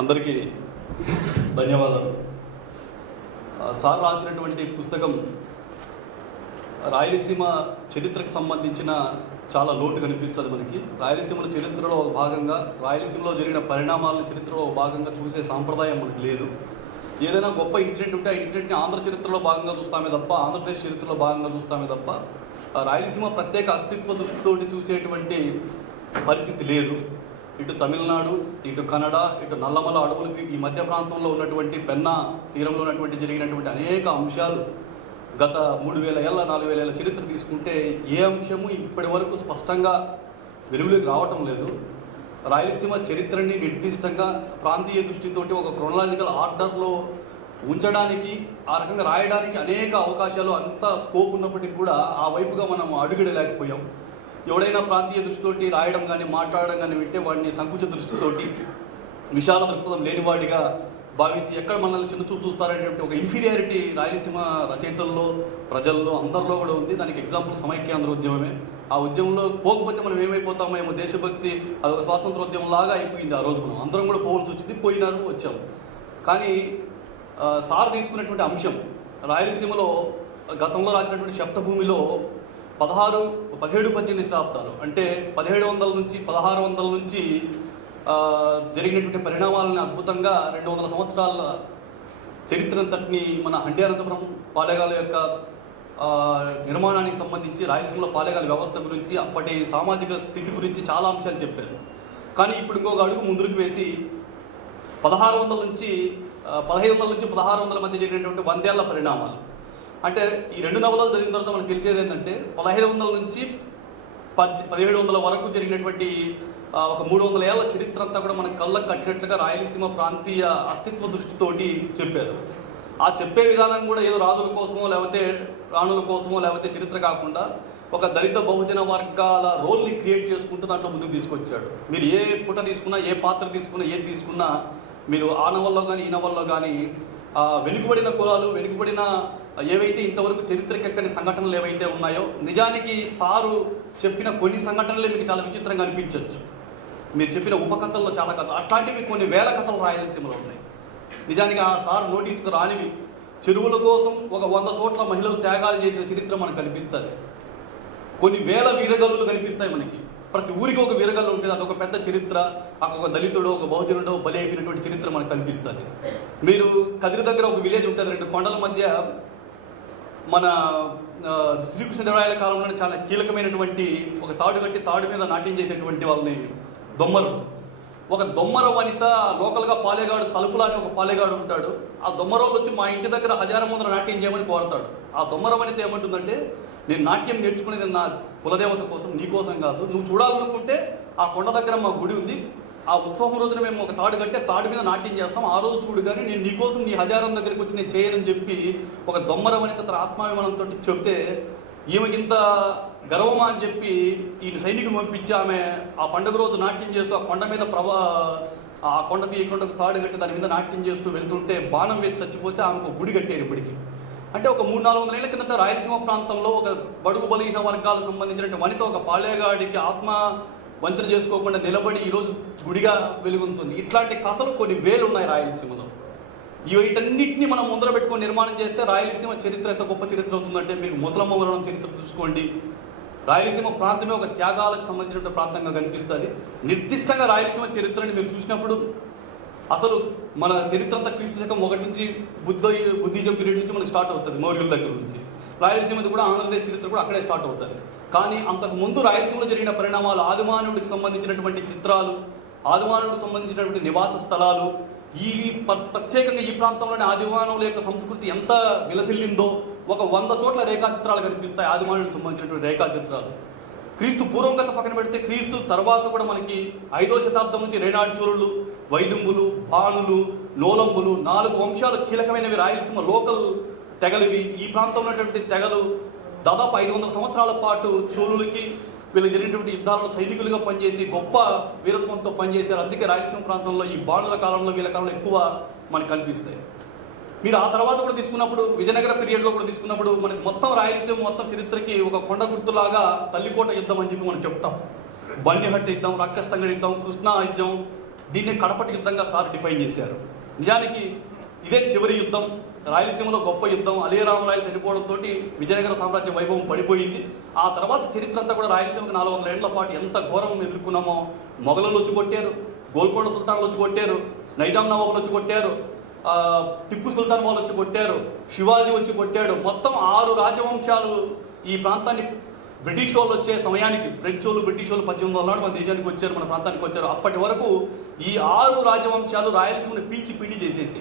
అందరికీ ధన్యవాదాలు. సార్ రాసినటువంటి పుస్తకం రాయలసీమ చరిత్రకు సంబంధించిన చాలా లోటు కనిపిస్తుంది మనకి. రాయలసీమల చరిత్రలో ఒక భాగంగా, రాయలసీమలో జరిగిన పరిణామాలను చరిత్రలో ఒక భాగంగా చూసే సాంప్రదాయం మనకు లేదు. ఏదైనా గొప్ప ఇన్సిడెంట్ ఉంటే ఆ ఇన్సిడెంట్ని ఆంధ్ర చరిత్రలో భాగంగా చూస్తామే తప్ప, ఆంధ్రప్రదేశ్ చరిత్రలో భాగంగా చూస్తామే తప్ప రాయలసీమ ప్రత్యేక అస్తిత్వ దృష్టితోటి చూసేటువంటి పరిస్థితి లేదు. ఇటు తమిళనాడు, ఇటు కన్నడ, ఇటు నల్లమల అడవులకి ఈ మధ్య ప్రాంతంలో ఉన్నటువంటి పెన్నా తీరంలో ఉన్నటువంటి జరిగినటువంటి అనేక అంశాలు గత 3000 ఏళ్ళ 4000 ఏళ్ళ చరిత్ర తీసుకుంటే ఏ అంశము ఇప్పటి వరకు స్పష్టంగా వెలుగులోకి రావటం లేదు. రాయలసీమ చరిత్రని నిర్దిష్టంగా ప్రాంతీయ దృష్టితోటి ఒక క్రొనలాజికల్ ఆర్డర్లో ఉంచడానికి, ఆ రకంగా రాయడానికి అనేక అవకాశాలు, అంత స్కోప్ ఉన్నప్పటికీ కూడా ఆ వైపుగా మనం అడుగుడలేకపోయాం. ఎవడైనా ప్రాంతీయ దృష్టితోటి రాయడం కానీ మాట్లాడడం కానీ వింటే వాడిని సంకుచ దృష్టితోటి, విశాల దృక్పథం లేనివాడిగా భావించి ఎక్కడ మనల్ని చిన్న చూపు చూస్తారనేటువంటి ఒక ఇన్ఫీరియారిటీ రాయలసీమ రచయితల్లో, ప్రజల్లో, అందరిలో కూడా ఉంది. దానికి ఎగ్జాంపుల్ సమైక్యాంధ్ర ఉద్యమమే. ఆ ఉద్యమంలో పోకపోతే మనం ఏమైపోతామేమో, దేశభక్తి అదొక స్వాతంత్రోద్యమం లాగా అయిపోయింది. ఆ రోజు మనం అందరం కూడా పోవాల్సి వచ్చింది, పోయినారు, వచ్చాము. కానీ సార్ తీసుకున్నటువంటి అంశం రాయలసీమలో గతంలో రాసినటువంటి శబ్దభూమిలో 17, 18 శతాబ్దాలు అంటే 1700 నుంచి 1600 నుంచి జరిగినటువంటి పరిణామాలను అద్భుతంగా 200 సంవత్సరాల చరిత్రంతటిని మన హండియానంతపురం పాలేగాల యొక్క నిర్మాణానికి సంబంధించి, రాయలసీమలో పాలేగాల వ్యవస్థ గురించి, అప్పటి సామాజిక స్థితి గురించి చాలా అంశాలు చెప్పారు. కానీ ఇప్పుడు ఇంకొక అడుగు ముందుకు వేసి 1600 నుంచి 1500 నుంచి 1600 మధ్య జరిగినటువంటి 100 ఏళ్ల పరిణామాలు, అంటే ఈ 2 నవలలు జరిగిన తర్వాత మనకు తెలిసేది ఏంటంటే 1500 నుంచి 1700 వరకు జరిగినటువంటి ఒక 300 ఏళ్ల చరిత్ర అంతా కూడా మన కళ్ళకు కట్టినట్లుగా రాయలసీమ ప్రాంతీయ అస్తిత్వ దృష్టితోటి చెప్పారు. ఆ చెప్పే విధానం కూడా ఏదో రాజుల కోసమో లేకపోతే రాణుల కోసమో లేకపోతే చరిత్ర కాకుండా ఒక దళిత బహుజన వర్గాల రోల్ని క్రియేట్ చేసుకుంటూ దాంట్లో ముందుకు తీసుకొచ్చాడు. మీరు ఏ పుట తీసుకున్నా, ఏ పాత్ర తీసుకున్నా, ఏది తీసుకున్నా, మీరు ఆ నవల్లో కానీ ఈ నవల్లో కానీ వెనుకబడిన కులాలు, వెనుకబడిన ఏవైతే ఇంతవరకు చరిత్రకెక్కని సంఘటనలు ఏవైతే ఉన్నాయో, నిజానికి సారు చెప్పిన కొన్ని సంఘటనలే మీకు చాలా విచిత్రంగా అనిపించవచ్చు. మీరు చెప్పిన ఉపకథల్లో చాలా కథ, అట్లాంటివి కొన్ని వేల కథలు రాయలసీమలో ఉన్నాయి. నిజానికి ఆ సార్ నోటీసుకు రానివి, చెరువుల కోసం ఒక 100 చోట్ల మహిళలు త్యాగాలు చేసిన చరిత్ర మనకు కనిపిస్తుంది. కొన్ని వేల వీరగల్లులు కనిపిస్తాయి మనకి. ప్రతి ఊరికి ఒక వీరగల్లు ఉంటుంది, అదొక పెద్ద చరిత్ర. అక్కడ ఒక దళితుడో, ఒక బహుజనుడో బలి అయిపోయినటువంటి చరిత్ర మనకు కనిపిస్తుంది. మీరు కదిరి దగ్గర ఒక విలేజ్ ఉంటుంది, 2 కొండల మధ్య. మన శ్రీకృష్ణదేవరాయల కాలంలో చాలా కీలకమైనటువంటి ఒక తాడు కట్టి తాడు మీద నాట్యం చేసేటువంటి వాళ్ళని దొమ్మరు. ఒక దొమ్మర వనిత లోకల్గా పాలేగాడు, తలుపులా అని ఒక పాలేగాడు ఉంటాడు. ఆ దొమ్మరోళ్ళు వచ్చి మా ఇంటి దగ్గర హజారం ముందర నాట్యం చేయమని కోరతాడు. ఆ దొమ్మర వనిత ఏమంటుందంటే, నేను నాట్యం నేర్చుకునేది నా కులదేవత కోసం, నీ కోసం కాదు. నువ్వు చూడాలనుకుంటే ఆ కొండ దగ్గర మా గుడి ఉంది, ఆ ఉత్సవం రోజున మేము ఒక తాడు కట్టే తాడు మీద నాట్యం చేస్తాం, ఆ రోజు చూడు, కానీ నేను నీకోసం నీ హజారం దగ్గరికి వచ్చి నేను చేయనని చెప్పి ఒక దొమ్మర వనిత తన ఆత్మాభిమానంతో చెప్తే, ఈమెకింత గర్వమా అని చెప్పి ఈయన సైనికులు పంపించి ఆమె ఆ పండుగ రోజు నాట్యం చేస్తూ ఆ కొండ మీద ఆ కొండకు ఈ కొండకు తాడు కట్టి దాని మీద నాట్యం చేస్తూ వెళ్తుంటే బాణం వేసి చచ్చిపోతే ఆమెకు గుడి కట్టారు ఇప్పటికి. అంటే ఒక 300-400 ఏళ్ల కిందట రాయలసీమ ప్రాంతంలో ఒక బడుగు బలహీన వర్గాలకు సంబంధించిన వనిత ఒక పాలేగాడికి ఆత్మ వంచన చేసుకోకుండా నిలబడి ఈరోజు గుడిగా వెలుగుతుంది. ఇట్లాంటి కథలు కొన్ని వేలు ఉన్నాయి రాయలసీమలో. వీటన్నిటిని మనం ముందర పెట్టుకొని నిర్మాణం చేస్తే రాయలసీమ చరిత్ర ఎంత గొప్ప చరిత్ర అవుతుందంటే, మీకు ముసలమ్మ వరణం చరిత్ర చూసుకోండి. రాయలసీమ ప్రాంతమే ఒక త్యాగాలకు సంబంధించిన ప్రాంతంగా కనిపిస్తుంది. నిర్దిష్టంగా రాయలసీమ చరిత్రని మీరు చూసినప్పుడు అసలు మన చరిత్ర అంతా క్రీస్తు శకం 1 నుంచి బుద్ధిజం పీరియడ్ నుంచి మనకి స్టార్ట్ అవుతుంది, మౌర్యుల దగ్గర నుంచి. రాయలసీమది కూడా ఆంధ్రప్రదేశ్ చరిత్ర కూడా అక్కడే స్టార్ట్ అవుతుంది. కానీ అంతకు ముందు రాయలసీమలో జరిగిన పరిణామాలు, ఆదిమానవుడికి సంబంధించినటువంటి చిత్రాలు, ఆదిమానవుడికి సంబంధించినటువంటి నివాస స్థలాలు, ఈ ప్రత్యేకంగా ఈ ప్రాంతంలోని ఆదిమానవుల యొక్క సంస్కృతి ఎంత విలసిల్లిందో ఒక 100 చోట్ల రేఖాచిత్రాలు కనిపిస్తాయి. ఆదిమానవుడికి సంబంధించినటువంటి రేఖాచిత్రాలు. క్రీస్తు పూర్వం కథ పక్కన పెడితే క్రీస్తు తర్వాత కూడా మనకి 5వ శతాబ్దం నుంచి రేనాటి చోళులు, వైదుంబులు, బాణులు, నోలంబులు 4 వంశాలు కీలకమైనవి రాయలసీమ లోకల్ తెగలివి. ఈ ప్రాంతంలో ఉన్నటువంటి తెగలు దాదాపు 500 సంవత్సరాల పాటు చోళులకి వీళ్ళు జరిగినటువంటి యుద్ధాలలో సైనికులుగా పనిచేసి గొప్ప వీరత్వంతో పనిచేశారు. అందుకే రాయలసీమ ప్రాంతంలో ఈ బాణుల కాలంలో, వీళ్ళ కాలంలో ఎక్కువ మనకు కనిపిస్తాయి. మీరు ఆ తర్వాత కూడా తీసుకున్నప్పుడు, విజయనగర పీరియడ్లో కూడా తీసుకున్నప్పుడు మనకి మొత్తం రాయలసీమ మొత్తం చరిత్రకి ఒక కొండ గుర్తులాగా తల్లికోట యుద్ధం అని చెప్పి మనం చెప్తాం. బన్నిహట్ట యుద్ధం, రక్కస్తంగడి యుద్ధం, కృష్ణా యుద్ధం, దీన్ని కడపటి యుద్ధంగా సార్ డిఫైన్ చేశారు. నిజానికి ఇదే చివరి యుద్ధం, రాయలసీమలో గొప్ప యుద్ధం. అలియరామరాయలు చనిపోవడంతో విజయనగర సామ్రాజ్యం వైభవం పడిపోయింది. ఆ తర్వాత చరిత్ర అంతా కూడా రాయలసీమకు 400 ఏళ్ల పాటు ఎంత ఘోరం ఎదుర్కొన్నామో. మొఘలులు వచ్చి కొట్టారు, గోల్కొండ సుల్తాన్లు వచ్చి కొట్టారు, నైజాం నవాబులు వచ్చి కొట్టారు, టిప్పు సుల్తాన్ వాళ్ళు వచ్చి కొట్టారు, శివాజీ వచ్చి కొట్టాడు. మొత్తం 6 రాజవంశాలు ఈ ప్రాంతాన్ని బ్రిటిష్ వాళ్ళు వచ్చే సమయానికి, ఫ్రెంచ్ వాళ్ళు బ్రిటిష్ వాళ్ళు 1800 నాడు మన దేశానికి వచ్చారు, మన ప్రాంతానికి వచ్చారు. అప్పటి వరకు ఈ 6 రాజవంశాలు రాయలసీమను పీల్చి పీడి చేసేసి,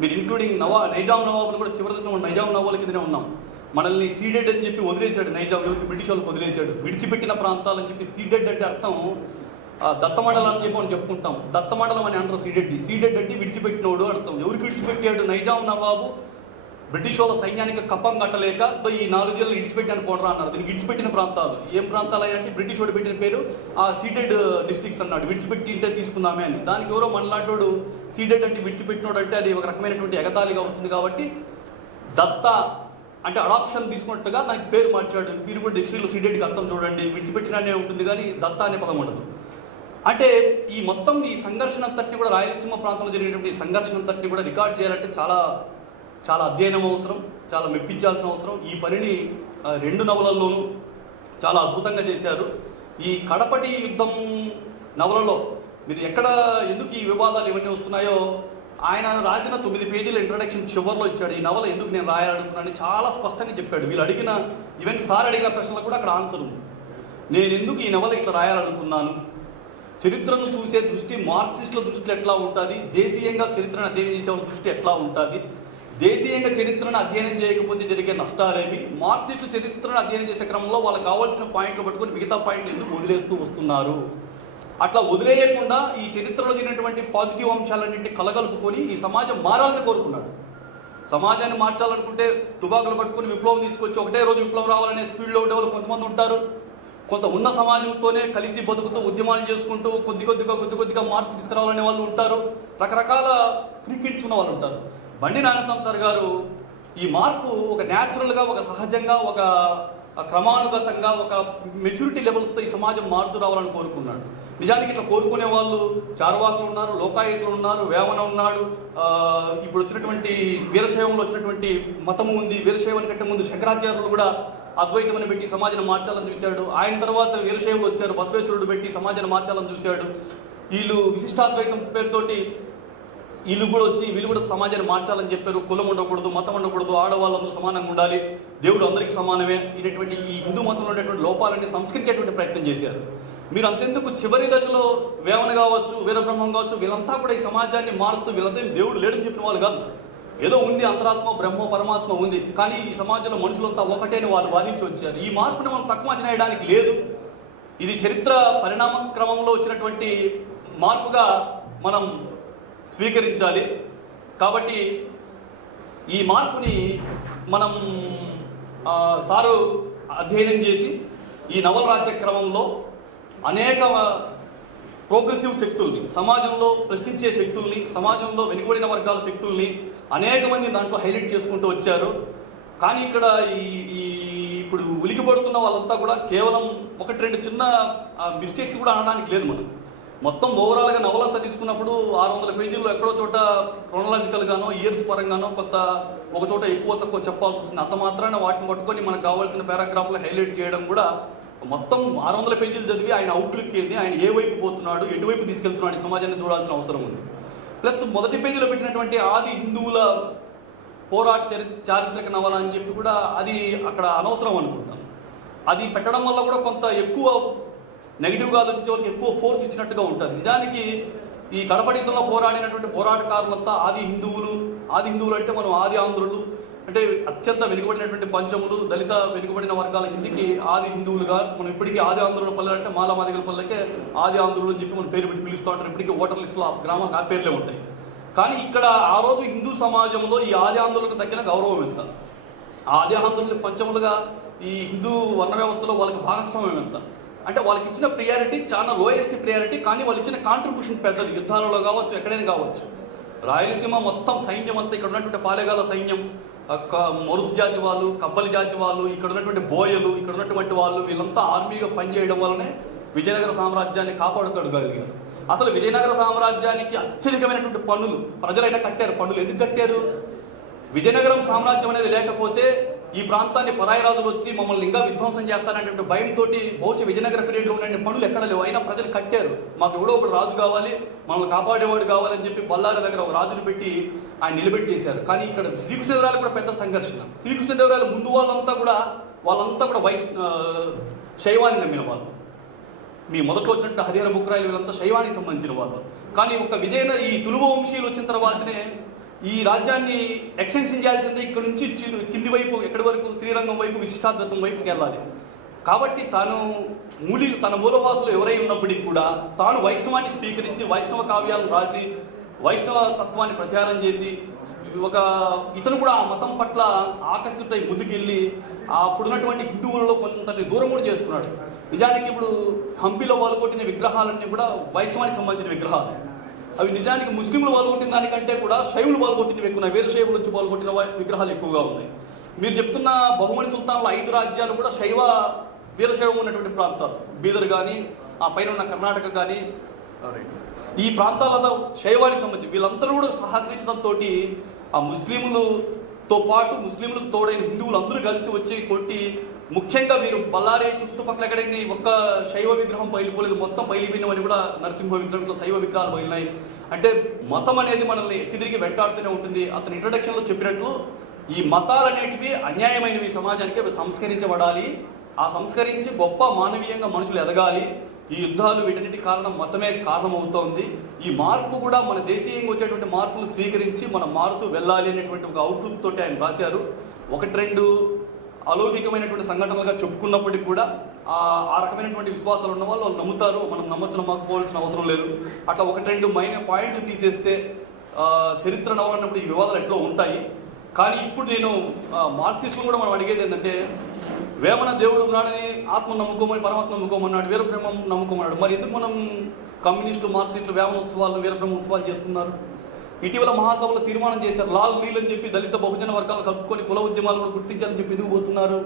మీరు ఇంక్లూడింగ్ నైజాం నవాబులు కూడా చివరి దశలో నైజాం నవాబుల కిందనే ఉన్నాం. మనల్ని సీడెడ్ అని చెప్పి వదిలేశాడు నైజాం, బ్రిటిష్ వాళ్ళకి వదిలేశాడు. విడిచిపెట్టిన ప్రాంతాలు అని చెప్పి, సీడెడ్ అంటే అర్థం దత్తమండలం అని చెప్పి మనం చెప్పుకుంటాం. దత్తమండలం అని అంటారు సీడెడ్. సీడెడ్ అంటే విడిచిపెట్టినోడు అర్థం. ఎవరికి విడిచిపెట్టాడు? నైజాం నవాబు బ్రిటిష్ వాళ్ళ సైన్యానికి కప్పం కట్టలేక ఈ 4 జిల్లాలు విడిచిపెట్టాను పోనరా అన్నారు. దీనికి విడిచిపెట్టిన ప్రాంతాలు ఏం ప్రాంతాలు అంటే బ్రిటిష్ వాడు పెట్టిన పేరు ఆ సీడెడ్ డిస్ట్రిక్ట్స్ అన్నాడు. విడిచిపెట్టి ఇంటే తీసుకుందామే అని. దానికి ఎవరో మనలాంటోడు సీడెడ్ అంటే విడిచిపెట్టినోడు అంటే అది ఒక రకమైనటువంటి ఎగతాళిగా వస్తుంది కాబట్టి దత్త అంటే అడాప్షన్ తీసుకున్నట్టుగా దానికి పేరు మార్చాడు. మీరు కూడా డిక్షనరీలో సీడెడ్కి అర్థం చూడండి, విడిచిపెట్టిననే ఉంటుంది కానీ దత్త అనే పదం ఉండదు. అంటే ఈ మొత్తం ఈ సంఘర్షణ అంతటిని కూడా, రాయలసీమ ప్రాంతంలో జరిగినటువంటి ఈ సంఘర్షణ అంతటిని కూడా రికార్డ్ చేయాలంటే చాలా చాలా అధ్యయనం అవసరం, చాలా మెప్పించాల్సిన అవసరం. ఈ పనిని 2 నవలల్లోనూ చాలా అద్భుతంగా చేశారు. ఈ కడపటి యుద్ధం నవలలో మీరు ఎందుకు ఈ వివాదాలు ఇవన్నీ వస్తున్నాయో ఆయన రాసిన 9 పేజీల ఇంట్రడక్షన్ చివరిలో ఇచ్చాడు. ఈ నవల ఎందుకు నేను రాయాలనుకున్నాను చాలా స్పష్టంగా చెప్పాడు. వీళ్ళు అడిగిన సార్ అడిగిన ప్రశ్నలకు కూడా అక్కడ ఆన్సర్ ఉంది. నేను ఎందుకు ఈ నవల ఇట్లా రాయాలనుకున్నాను, చరిత్రను చూసే దృష్టి మార్క్సిస్టుల దృష్టిలో ఎట్లా ఉంటుంది, దేశీయంగా చరిత్రను అధ్యయనం చేసే వాళ్ళ దృష్టి ఎట్లా ఉంటుంది, దేశీయంగా చరిత్రను అధ్యయనం చేయకపోతే జరిగే నష్టాలేమి, మార్క్సిస్టులు చరిత్రను అధ్యయనం చేసే క్రమంలో వాళ్ళకి కావాల్సిన పాయింట్లు పట్టుకొని మిగతా పాయింట్లు ఎందుకు వదిలేస్తూ వస్తున్నారు, అట్లా వదిలేయకుండా ఈ చరిత్రలో జరిగినటువంటి పాజిటివ్ అంశాలన్నింటినీ కలగలుపుకొని ఈ సమాజం మారాలని కోరుకున్నాడు. సమాజాన్ని మార్చాలనుకుంటే తుపాకులు పట్టుకొని విప్లవం తీసుకొచ్చి ఒకటే రోజు విప్లవం రావాలనే స్పీడ్లో ఉండేవాళ్ళు కొంతమంది ఉంటారు. కొంత ఉన్న సమాజంతోనే కలిసి బతుకుతూ ఉద్యమాలు చేసుకుంటూ కొద్ది కొద్దిగా మార్పు తీసుకురావాలనే వాళ్ళు ఉంటారు. రకరకాల ఫ్రీక్వెన్సీ ఉన్న వాళ్ళు ఉంటారు. బండి నారాయణస్వామి సార్ గారు ఈ మార్పు ఒక న్యాచురల్గా, ఒక సహజంగా, ఒక క్రమానుగతంగా, ఒక మెచ్యూరిటీ లెవెల్స్తో ఈ సమాజం మారుతూ రావాలని కోరుకున్నాడు. నిజానికి ఇట్లా కోరుకునే వాళ్ళు చార్వాకులు ఉన్నారు, లోకాయుతులు ఉన్నారు, వేమన ఉన్నాడు, ఇప్పుడు వచ్చినటువంటి వీరశైవంలో వచ్చినటువంటి మతము ఉంది. వీరశైవం కంటే ముందు శంకరాచార్యులు కూడా అద్వైతం అని పెట్టి సమాజాన్ని మార్చాలని చూశాడు. ఆయన తర్వాత వీరశైవులు వచ్చారు, బసవేశ్వరుడు పెట్టి సమాజాన్ని మార్చాలని చూశాడు. వీళ్ళు విశిష్టాద్వైతం పేరుతోటి వీళ్ళు కూడా సమాజాన్ని మార్చాలని చెప్పారు. కులం ఉండకూడదు, మతం ఉండకూడదు, ఆడవాళ్ళందరూ సమానంగా ఉండాలి, దేవుడు అందరికీ సమానమే ఇటువంటి ఈ హిందూ మతంలో ఉండేటువంటి లోపాలని సంస్కరించేటువంటి ప్రయత్నం చేశారు. మీరు అంతెందుకు చివరి దశలో వేమన కావచ్చు, వీరబ్రహ్మం కావచ్చు, వీళ్ళంతా కూడా ఈ సమాజాన్ని మారుస్తూ వీళ్ళంతా దేవుడు లేడని చెప్పిన వాళ్ళు కాదు. ఏదో ఉంది, అంతరాత్మ బ్రహ్మ పరమాత్మ ఉంది, కానీ ఈ సమాజంలో మనుషులంతా ఒకటే అని వాళ్ళు వాదించి వచ్చారు. ఈ మార్పుని మనం తక్కువ అంచనా వేయడానికి లేదు. ఇది చరిత్ర పరిణామ క్రమంలో వచ్చినటువంటి మార్పుగా మనం స్వీకరించాలి. కాబట్టి ఈ మార్పుని మనం సారు అధ్యయనం చేసి ఈ నవల రాసే క్రమంలో అనేక ప్రోగ్రెసివ్ శక్తుల్ని, సమాజంలో ప్రశ్నించే శక్తుల్ని, సమాజంలో వెనుకబడిన వర్గాల శక్తుల్ని అనేక మంది దాంట్లో హైలైట్ చేసుకుంటూ వచ్చారు. కానీ ఇక్కడ ఇప్పుడు ఉలికిపడుతున్న వాళ్ళంతా కూడా కేవలం 1-2 చిన్న మిస్టేక్స్ కూడా అనడానికి లేదు. మనం మొత్తం ఓవరాల్గా నవలంతా తీసుకున్నప్పుడు 600 పేజీల్లో ఎక్కడో చోట క్రోనలాజికల్గానో ఇయర్స్ పరంగానో ఒక చోట ఎక్కువ తక్కువ చెప్పాల్సి వస్తుంది. అంత మాత్రాన వాటిని పట్టుకొని మనకు కావాల్సిన పారాగ్రాఫ్లో హైలైట్ చేయడం కూడా, మొత్తం 600 పేజీలు చదివి ఆయన అవుట్లుక్ ఏంది, ఆయన ఏ వైపు పోతున్నాడు, ఎటువైపు తీసుకెళ్తున్నాడు, సమాజాన్ని చూడాల్సిన అవసరం ఉంది. ప్లస్ మొదటి పేజీలో పెట్టినటువంటి ఆది హిందువుల పోరాట చారిత్రక నవల అని చెప్పి కూడా అది అక్కడ అనవసరం అనుకుంటాను. అది పెట్టడం వల్ల కూడా కొంత ఎక్కువ నెగిటివ్గా ఆలోచించే వాళ్ళకి ఎక్కువ ఫోర్స్ ఇచ్చినట్టుగా ఉంటుంది. నిజానికి ఈ కడపటి యుద్ధంలో పోరాడినటువంటి పోరాటకారులంతా ఆది హిందువులు అంటే మనం ఆది ఆంధ్రులు అంటే అత్యంత వెనుకబడినటువంటి పంచములు, దళిత వెనుకబడిన వర్గాల కిందికి ఆది హిందువులుగా మనం ఇప్పటికీ ఆది ఆంధ్రుల పల్లె అంటే మాలమాదిగల పల్లెకే ఆది ఆంధ్రులు అని చెప్పి మనం పేరు పెట్టి పిలుస్తూ ఉంటారు. ఇప్పటికీ ఓటర్ లిస్టులో ఆ గ్రామానికి ఆ పేర్లే ఉంటాయి. కానీ ఇక్కడ ఆ రోజు హిందూ సమాజంలో ఈ ఆది ఆంధ్రులకు తగ్గిన గౌరవం ఎంత, ఆది ఆంధ్రులు పంచములుగా ఈ హిందూ వర్ణ వ్యవస్థలో వాళ్ళకి భాగస్వామ్యం ఎంత అంటే వాళ్ళకి ఇచ్చిన ప్రియారిటీ చాలా లోయెస్ట్ ప్రియారిటీ, కానీ వాళ్ళు ఇచ్చిన కాంట్రిబ్యూషన్ పెద్దది. యుద్ధాలలో కావచ్చు, ఎక్కడైనా కావచ్చు. రాయలసీమ మొత్తం సైన్యం అంతా, ఇక్కడ ఉన్నటువంటి పాలెగాల సైన్యం, మొరుసు జాతి వాళ్ళు, కబ్బలి జాతి వాళ్ళు, ఇక్కడ ఉన్నటువంటి బోయలు, ఇక్కడ ఉన్నటువంటి వాళ్ళు, వీళ్ళంతా ఆర్మీగా పనిచేయడం వల్లనే విజయనగర సామ్రాజ్యాన్ని కాపాడుకోగలిగారు. అసలు విజయనగర సామ్రాజ్యానికి అత్యధికమైనటువంటి పన్నులు ప్రజలైనా కట్టారు. పన్నులు ఎందుకు కట్టారు? విజయనగరం సామ్రాజ్యం అనేది లేకపోతే ఈ ప్రాంతాన్ని పరాయి రాజులు వచ్చి మమ్మల్ని ఇంకా విధ్వంసం చేస్తారనేటువంటి భయంతో బహుశా విజయనగర పీరియడ్లో ఉన్న పనులు ఎక్కడ లేవు. అయినా ప్రజలు కట్టారు. మాకు ఎవడో ఒకటి రాజు కావాలి, మనల్ని కాపాడేవాడు కావాలని చెప్పి బళ్ళారి దగ్గర ఒక రాజుని పెట్టి ఆయన నిలబెట్టి చేశారు. కానీ ఇక్కడ శ్రీకృష్ణదేవరాయలు కూడా పెద్ద సంఘర్షణ. శ్రీకృష్ణదేవరాయలు ముందు వాళ్ళంతా కూడా శైవాన్ని నమ్మిన వాళ్ళు. మీ మొదట్లో వచ్చినట్టు హరిహర బుక్రాయిలు వీళ్ళంతా శైవానికి సంబంధించిన వాళ్ళు. కానీ ఒక ఈ తులువ వంశీయులు వచ్చిన తర్వాతనే ఈ రాజ్యాన్ని ఎక్స్టెన్షన్ చేయాల్సిందే. ఇక్కడ నుంచి కింది వైపు ఎక్కడి వరకు శ్రీరంగం వైపు విశిష్టాద్వైతం వైపుకి వెళ్ళాలి. కాబట్టి తన మూలవాసులు ఎవరై ఉన్నప్పటికీ కూడా తాను వైష్ణవాన్ని స్వీకరించి వైష్ణవ కావ్యాలను రాసి వైష్ణవ తత్వాన్ని ప్రచారం చేసి ఇతను కూడా ఆ మతం పట్ల ఆకర్షితుడై ముందుకెళ్ళి అప్పుడున్నటువంటి హిందువులలో కొంత దూరం కూడా చేసుకున్నాడు. నిజానికి ఇప్పుడు హంపీలో పాల్గొట్టిన విగ్రహాలన్నీ కూడా వైష్ణవానికి సంబంధించిన విగ్రహాలు. అవి నిజానికి ముస్లింలు పాల్గొట్టిన దానికంటే కూడా శైవులు పాల్గొట్టినవి ఎక్కువ, వీరశైవులు వచ్చి పాల్గొట్టిన విగ్రహాలు ఎక్కువగా ఉన్నాయి. మీరు చెప్తున్న బహుమని సుల్తాన్ల 5 రాజ్యాలు కూడా వీరశైవం ఉన్నటువంటి ప్రాంతాలు. బీదర్ కానీ ఆ పైన ఉన్న కర్ణాటక కానీ ఈ ప్రాంతాలతో శైవానికి సంబంధించి వీళ్ళందరూ కూడా సహకరించడంతో ఆ ముస్లింలతో పాటు ముస్లింలకు తోడైన హిందువులు అందరూ కలిసి వచ్చి కొట్టి, ముఖ్యంగా మీరు బళ్ళారి చుట్టుపక్కల ఎక్కడైనా ఒక్క శైవ విగ్రహం పైలిపోలేదు, మొత్తం పైలిపోయినవని కూడా నరసింహ విగ్రహంలో శైవ విగ్రహాలు పైలినాయి. అంటే మతం అనేది మనల్ని ఎట్టి తిరిగి వెంటాడుతూనే ఉంటుంది. అతని ఇంట్రడక్షన్లో చెప్పినట్లు ఈ మతాలు అనేటివి అన్యాయమైనవి, సమాజానికి అవి సంస్కరించబడాలి. ఆ సంస్కరించి గొప్ప మానవీయంగా మనుషులు ఎదగాలి. ఈ యుద్ధాలు వీటన్నిటి కారణం మతమే కారణమవుతోంది. ఈ మార్పు కూడా మన దేశీయంగా వచ్చేటువంటి మార్పులు స్వీకరించి మనం మారుతూ వెళ్ళాలి అనేటువంటి ఒక అవుట్లుక్ తోటి ఆయన రాశారు. 1-2 అలౌకికమైనటువంటి సంఘటనలుగా చెప్పుకున్నప్పటికీ కూడా ఆ రకమైనటువంటి విశ్వాసాలు ఉన్న వాళ్ళు నమ్ముతారు. మనం నమ్మకపోవాల్సిన అవసరం లేదు. అట్లా 1-2 పాయింట్లు తీసేస్తే చరిత్ర నవలన్నప్పుడు ఈ వివాదాలు ఎట్లా ఉంటాయి. కానీ ఇప్పుడు నేను మార్క్సిస్టులు కూడా మనం అడిగేది ఏంటంటే, వేమన దేవుడు ఉన్నాడని ఆత్మ నమ్ముకోమని పరమాత్మ నమ్ముకోమన్నాడు, వీరబ్రహ్మం నమ్ముకోమన్నాడు. మరి ఎందుకు మనం కమ్యూనిస్టులు మార్క్సిస్టులు వేమన ఉత్సవాలు వీరబ్రహ్మ ఉత్సవాలు చేస్తున్నారు? ఇటీవల మహాసభలో తీర్మానం చేశారు, లాల్ నీల్ అని చెప్పి దళిత బహుజన వర్గాలను కలుపుకొని కుల ఉద్యమాలు కూడా గుర్తించాలని చెప్పి ఎదుగు పోతున్నారు.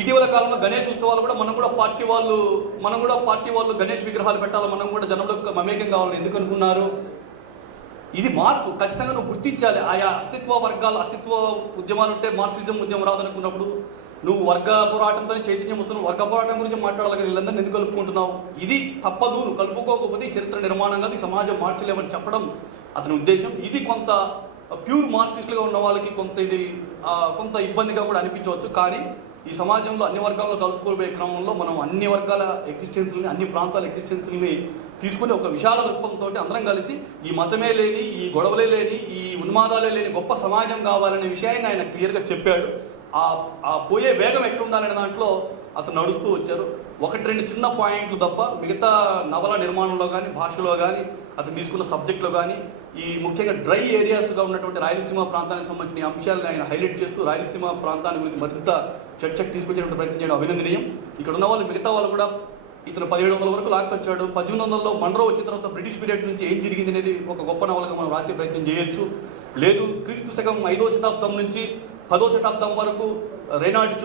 ఇటీవల కాలంలో గణేష్ ఉత్సవాలు కూడా మనం కూడా పార్టీ వాళ్ళు గణేష్ విగ్రహాలు పెట్టాలి, మనం కూడా జనంలో మమేకం కావాలని ఎందుకు అనుకున్నారు? ఇది మార్పు ఖచ్చితంగా నువ్వు గుర్తించాలి. ఆయా అస్తిత్వ ఉద్యమాలు ఉంటే మార్క్సిజం ఉద్యమం రాదనుకున్నప్పుడు నువ్వు వర్గ పోరాటంతో చైతన్యం వస్తున్నావు, వర్గ పోరాటం గురించి మాట్లాడాలి. వీళ్ళందరినీ ఎందుకు కలుపుకుంటున్నావు? ఇది తప్పదు. నువ్వు కలుపుకోకపోతే చరిత్ర నిర్మాణం కాదు, ఈ సమాజం మార్చలేమని చెప్పడం అతని ఉద్దేశం. ఇది కొంత ప్యూర్ మార్క్సిస్టులుగా ఉన్న వాళ్ళకి కొంత ఇబ్బందిగా కూడా అనిపించవచ్చు. కానీ ఈ సమాజంలో అన్ని వర్గాలను కలుపుకోబోయే క్రమంలో మనం అన్ని వర్గాల ఎగ్జిస్టెన్స్ని, అన్ని ప్రాంతాల ఎగ్జిస్టెన్స్ని తీసుకుని ఒక విశాల దృక్పథంతో అందరం కలిసి ఈ మతమే లేని, ఈ గొడవలే లేని, ఈ ఉన్మాదాలే లేని గొప్ప సమాజం కావాలనే విషయాన్ని ఆయన క్లియర్గా చెప్పాడు. ఆ పోయే వేగం ఎట్లుండాలనే దాంట్లో అతను నడుస్తూ వచ్చారు. 1-2 చిన్న పాయింట్లు తప్ప మిగతా నవల నిర్మాణంలో కానీ, భాషలో కానీ, అతను తీసుకున్న సబ్జెక్ట్లో కానీ, ఈ ముఖ్యంగా డ్రై ఏరియాస్గా ఉన్నటువంటి రాయలసీమ ప్రాంతానికి సంబంధించిన అంశాలను ఆయన హైలైట్ చేస్తూ రాయలసీమ ప్రాంతాన్ని గురించి మరింత చర్చకు తీసుకొచ్చేటువంటి ప్రయత్నం చేయడం అభినందనీయం. ఇక్కడ ఉన్న వాళ్ళు మిగతా వాళ్ళు కూడా ఇతను 1700 వరకు లాక్కొచ్చాడు. 1800లో మన్రో వచ్చిన తర్వాత బ్రిటిష్ పీరియడ్ నుంచి ఏం జరిగింది అనేది ఒక గొప్ప నవలగా మనం రాసే ప్రయత్నం చేయొచ్చు. లేదు, క్రీస్తు శకం 5వ శతాబ్దం నుంచి 10వ శతాబ్దం వరకు రేనాటి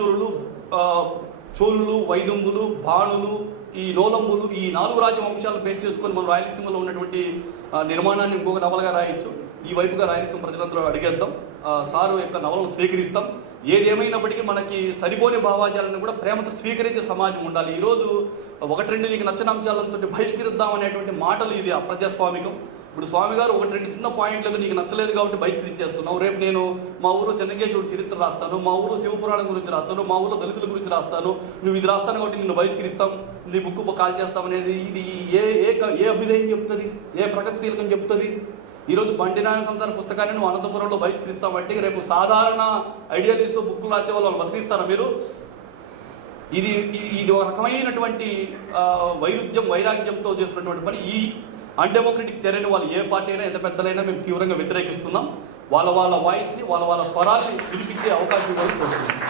చోళులు, వైదుంబులు, బాణులు, ఈ నోలంబులు, ఈ 4 రాజవంశాలు బేస్ చేసుకొని మనం రాయలసీమలో ఉన్నటువంటి నిర్మాణాన్ని ఇంకొక నవలగా రాయొచ్చు. ఈ వైపుగా రాయలసీమ ప్రజలందరూ అడిగేద్దాం, సారు యొక్క నవలను స్వీకరిస్తాం. ఏదేమైనప్పటికీ మనకి సరిపోని భావాజాలను కూడా ప్రేమతో స్వీకరించే సమాజం ఉండాలి. ఈరోజు 1-2 నీకు నచ్చిన అంశాలతో బహిష్కరిద్దాం అనేటువంటి మాటలు ఇది అప్రజాస్వామికం. ఇప్పుడు స్వామి గారు 1-2 చిన్న పాయింట్లు నీకు నచ్చలేదు కాబట్టి బహిష్కరించేస్తున్నావు. రేపు నేను మా ఊరు చెన్నకేశ్వరుడు చరిత్ర రాస్తాను, మా ఊరు శివపురాణం గురించి రాస్తాను, మా ఊరిలో దళితుల గురించి రాస్తాను, నువ్వు ఇది రాస్తాను కాబట్టి నిన్ను బహిష్కరిస్తాం, నీ బుక్ కాల్ చేస్తాం అనేది ఇది ఏ అభ్యుదయం చెప్తుంది? ఏ ప్రగతిశీలకం చెప్తుంది? ఈరోజు బండినారాయణ సంసార పుస్తకాన్ని నువ్వు అనంతపురంలో బహిష్కరిస్తామంటే రేపు సాధారణ ఐడియాలజీతో బుక్కులు రాసే వాళ్ళు బతికిస్తారా మీరు? ఇది ఒక రకమైనటువంటి వైరాగ్యంతో చేస్తున్నటువంటి పని. ఈ అన్డెమోక్రటిక్ చర్యను వాళ్ళు ఏ పార్టీ అయినా ఎంత పెద్దలైనా మేము తీవ్రంగా వ్యతిరేకిస్తున్నాం. వాళ్ళ వాయిస్ని, వాళ్ళ స్వరాల్ని వినిపించే అవకాశం కూడా కోరుతున్నాం.